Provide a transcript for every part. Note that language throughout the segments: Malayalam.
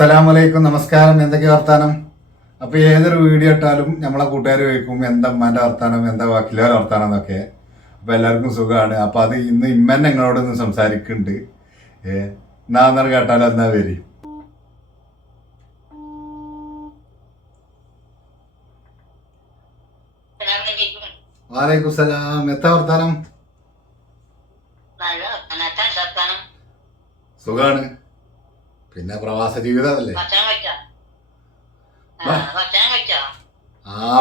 അസ്സലാമലൈക്കും, നമസ്കാരം. എന്തൊക്കെ വർത്താനം? അപ്പോൾ ഏതൊരു വീഡിയോ ഇട്ടാലും നമ്മളെ കൂട്ടുകാർ ചോദിക്കും എന്താ ഉമ്മാൻ്റെ വർത്താനം, എന്താ വക്കീലോരെ വർത്താനം എന്നൊക്കെ. അപ്പോൾ എല്ലാവർക്കും സുഖമാണ്. അപ്പോൾ അത് ഇന്ന് ഇമ്മന്നെ നിങ്ങളോടൊന്ന് സംസാരിക്കുന്നുണ്ട്. എന്നാ അന്നേരം കേട്ടാലോ? എന്നാ വരി. വാലൈക്കും സലാം. എത്താ വർത്താനം? സുഖാണ്. പിന്നെ പ്രവാസ ജീവിതമല്ലേ?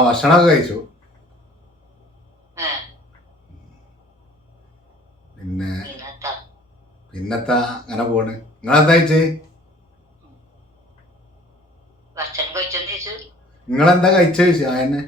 ഭക്ഷണമൊക്കെ കഴിച്ചു. പിന്നെത്താ അങ്ങനെ പോണ്. നിങ്ങളെന്താ കഴിച്ചേ? നിങ്ങളെന്താ കഴിച്ചു ചോദിച്ചു? അതന്നെ.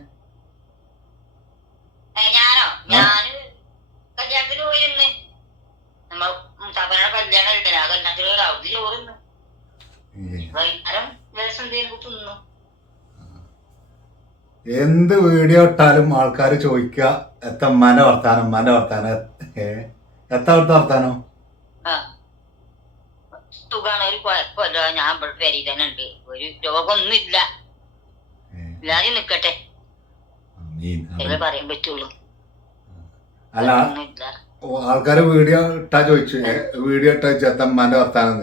എന്ത് വീഡിയോ ഇട്ടാലും ആൾക്കാർ ചോദിക്കുക എത്ത ഉമ്മാന്റെ വർത്താനം, ഉമ്മാന്റെ വർത്താനം. എത്ത അവിടുത്തെ വർത്താനം? സുഖാണ്, ഒരു കുഴപ്പമില്ല. ഞാൻ ഇവിടെ പേരിൽ തന്നെ ഉണ്ട്. ഒരു രോഗമൊന്നും ഇല്ല. എല്ലാരും നിക്കട്ടെ, പറയാൻ പറ്റുള്ളൂ. അല്ല, ആൾക്കാര് വീഡിയോ ഇട്ടാ ചോദിച്ചു, വീഡിയോ ഇട്ടാ ചോദിച്ചു എത്ത ഉമ്മാന്റെ വർത്താനം.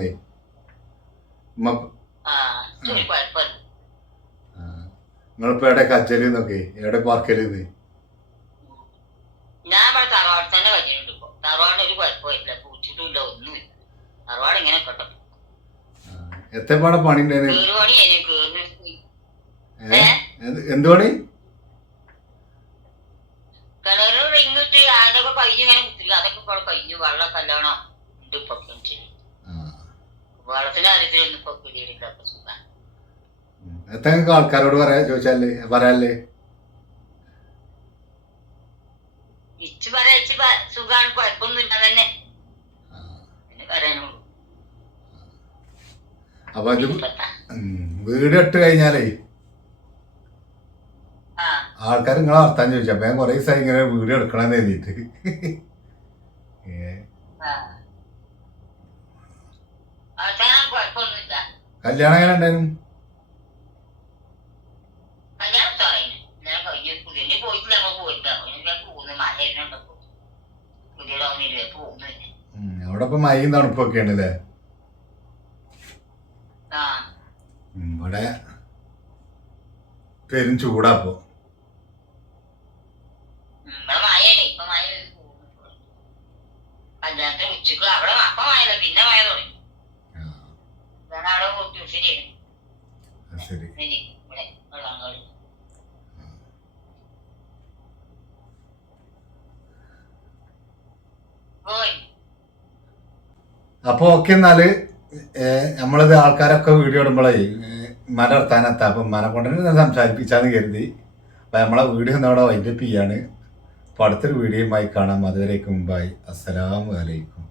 നിങ്ങളിപ്പോ എവിടെ കച്ചലിന്നൊക്കെ എവിടെ പാർക്കലിന്ന്? ഞാൻ ഇവിടെ തറവാട് തന്നെ കഴിഞ്ഞിട്ടുണ്ട്. ഇപ്പൊ തറവാട് ഒരു കുഴപ്പമില്ല, പൂച്ചിട്ടില്ല, ഒന്നുമില്ല. തറവാട് ഇങ്ങനെ കേട്ടോ. എത്രപാടെ പണി ഉണ്ടായിരുന്നു? എന്ത് പണി? കിണറ് റിങ്ങിട്ട് അതൊക്കെ കഴിഞ്ഞ് ഇങ്ങനെ കുത്തിരി, അതൊക്കെ ഇപ്പോൾ കഴിഞ്ഞു. വെള്ളം കല്യാണം ഉണ്ട്. ഇപ്പൊ വെള്ളത്തിന്റെ കാര്യത്തിലൊന്നും ഇപ്പൊ പിടിയില്ല. സുഖം. എത്ര ആൾക്കാരോട് ചോദിച്ചാലേ പറയാല്ലേ? സുഖാണ്, കുഴപ്പമൊന്നുമില്ല തന്നെ പറയാനുള്ളൂ. അപ്പൊ വീഡിയോ ഇട്ട് കഴിഞ്ഞാലേ ആൾക്കാർ നിങ്ങളെ വർത്താൻ ചോദിച്ചു. അപ്പൊ ഞാൻ കൊറേ ദിവസമായി ഇങ്ങനെ വീഡിയോ എടുക്കണമെന്ന് എഴുതിയിട്ട്. കല്യാണം എങ്ങനെ ഉണ്ടായിരുന്നു? അവിടെ ഇപ്പൊ മഴയും തണുപ്പൊക്കെയാണ് അല്ലേ? ഇവിടെ പെരും ചൂടാപ്പോ. ഉച്ചക്ക് അവിടെ അപ്പം മഴ, പിന്നെ മഴ തുടങ്ങി. അപ്പൊ ഓക്കെ. എന്നാല് നമ്മളിത് ആൾക്കാരൊക്കെ വീഡിയോ ഇടുമ്പോഴേ മന വർത്താനെത്താ. അപ്പൊ മനെ കൊണ്ടുതന്നെ സംസാരിപ്പിച്ചാന്ന് കരുതി. അപ്പൊ നമ്മളെ വീഡിയോ ഇന്നവിടെ വൈൻഡപ്പ് ചെയ്യാണ്. അപ്പൊ അടുത്തൊരു വീഡിയോയുമായി കാണാം. അതുവരേക്കും മുമ്പായി അസ്സലാമു അലൈക്കും.